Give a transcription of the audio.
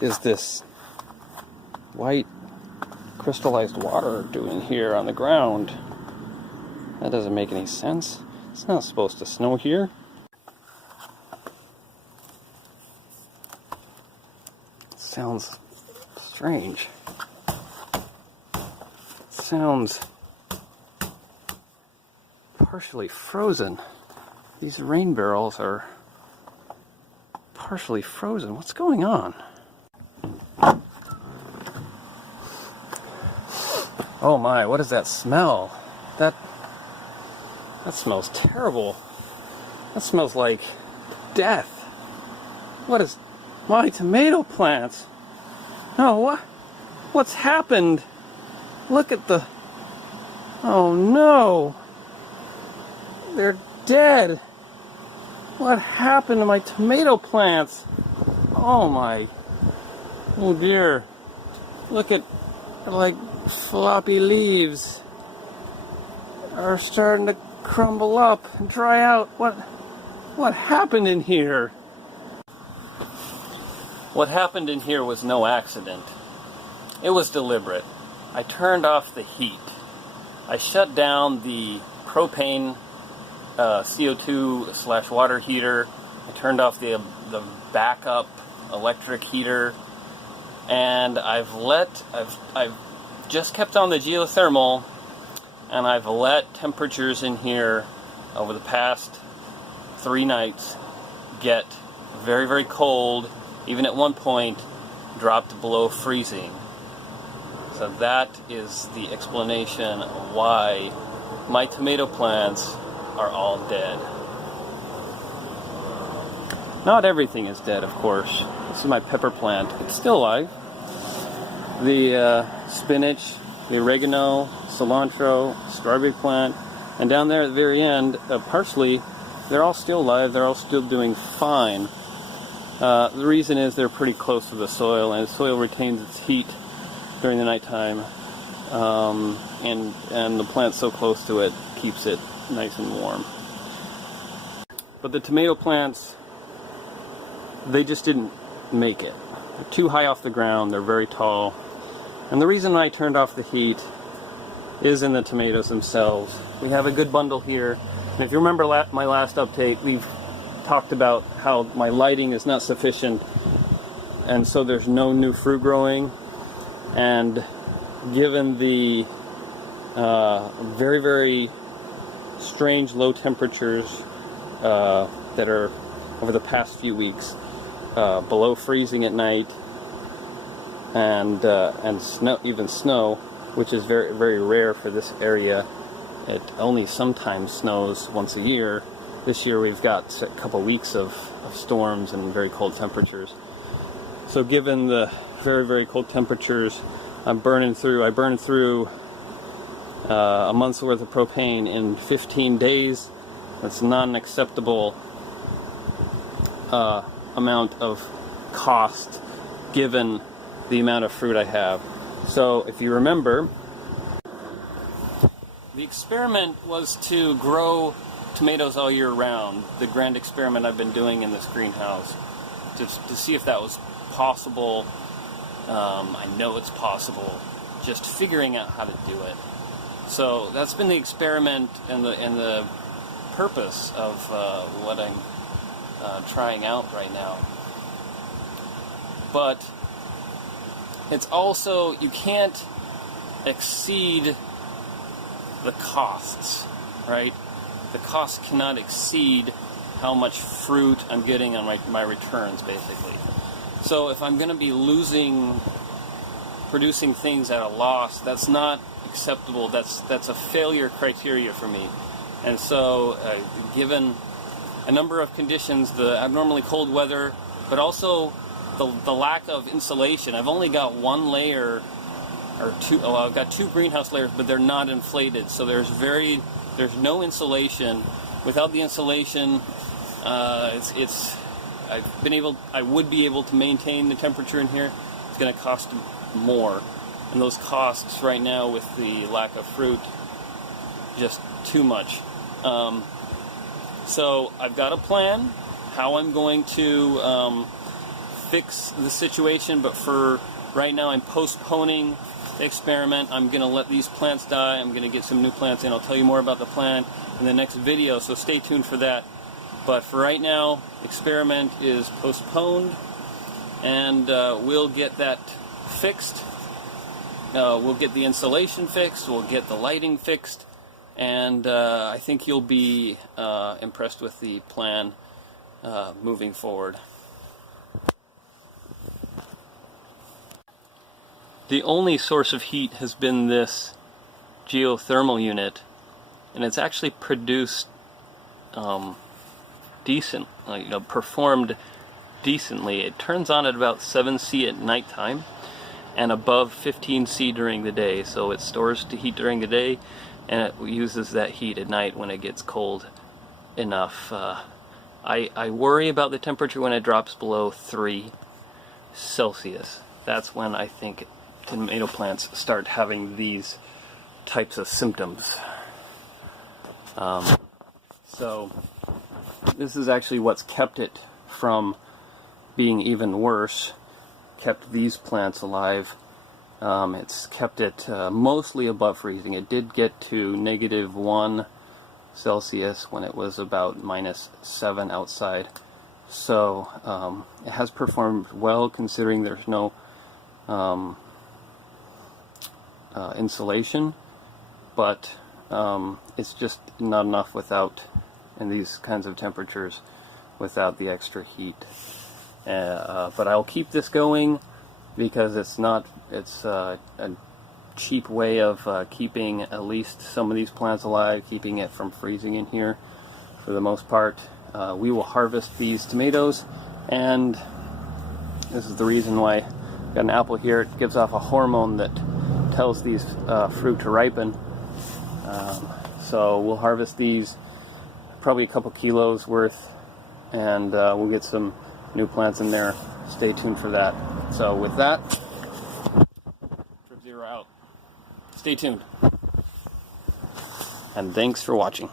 is this white crystallized water doing here on the ground? That doesn't make any sense. It's not supposed to snow here. Sounds strange. Sounds partially frozen. These rain barrels are partially frozen. What's going on? Oh my, what is that smell? That smells terrible. That smells like death. What is my tomato plants? No, what's happened? Look at the... Oh no! They're dead! What happened to my tomato plants? Oh my... Oh dear. Look at, like, floppy leaves are starting to crumble up and dry out. What happened in here? What happened in here was no accident. It was deliberate. I turned off the heat. I shut down the propane CO2/water heater. I turned off the backup electric heater, and I've just kept on the geothermal, and I've let temperatures in here over the past 3 nights get very, very cold. Even at one point dropped below freezing. So that is the explanation why my tomato plants are all dead. Not everything is dead, of course. This is my pepper plant. It's still alive. The spinach, the oregano, cilantro, strawberry plant, and down there at the very end, parsley, they're all still alive. They're all still doing fine. The reason is they're pretty close to the soil, and the soil retains its heat during the nighttime, and the plant's so close to it keeps it nice and warm. But the tomato plants, they just didn't make it. They're too high off the ground, they're very tall. And the reason I turned off the heat is in the tomatoes themselves. We have a good bundle here, and if you remember my last update, we've talked about how my lighting is not sufficient, and so there's no new fruit growing. And given the very, very strange low temperatures that are over the past few weeks, below freezing at night, and snow, even snow, which is very, very rare for this area. It only sometimes snows once a year. This year we've got a couple weeks of storms and very cold temperatures. So given the very, very cold temperatures, I burned through a month's worth of propane in 15 days. That's not an acceptable amount of cost given the amount of fruit I have. So if you remember, the experiment was to grow tomatoes all year round. The grand experiment I've been doing in this greenhouse to see if that was possible. I know it's possible, just figuring out how to do it. So that's been the experiment and the purpose of what I'm trying out right now. But it's also, you can't exceed the costs, right? The costs cannot exceed how much fruit I'm getting on my returns, basically. So if I'm going to be producing things at a loss, that's not acceptable. That's a failure criteria for me. And so, given a number of conditions, the abnormally cold weather, but also the lack of insulation. I've only got one layer, or two. Well, I've got 2 greenhouse layers, but they're not inflated. So there's no insulation. Without the insulation, I would be able to maintain the temperature in here. It's going to cost more, and those costs right now with the lack of fruit, just too much. So I've got a plan how I'm going to fix the situation, but for right now I'm postponing the experiment. I'm going to let these plants die. I'm going to get some new plants in. I'll tell you more about the plan in the next video, so stay tuned for that. But for right now, experiment is postponed, and we'll get that fixed. We'll get the insulation fixed, we'll get the lighting fixed, and I think you'll be impressed with the plan moving forward. The only source of heat has been this geothermal unit, and it's actually produced performed decently. It turns on at about 7 C at nighttime and above 15 C during the day, so it stores the heat during the day and it uses that heat at night when it gets cold enough. I worry about the temperature when it drops below 3 Celsius. That's when I think tomato plants start having these types of symptoms. So this is actually what's kept it from being even worse, kept these plants alive. It's kept it mostly above freezing. It did get to -1 Celsius when it was about -7 outside. So it has performed well considering there's no insulation, but it's just not enough without, in these kinds of temperatures, without the extra heat. But I'll keep this going because it's a cheap way of keeping at least some of these plants alive, keeping it from freezing in here for the most part. We will harvest these tomatoes, and this is the reason why I've got an apple here. It gives off a hormone that tells these fruit to ripen. So we'll harvest these, probably a couple kilos worth, and we'll get some new plants in there. Stay tuned for that. So with that, Trip Zero out. Stay tuned. And thanks for watching.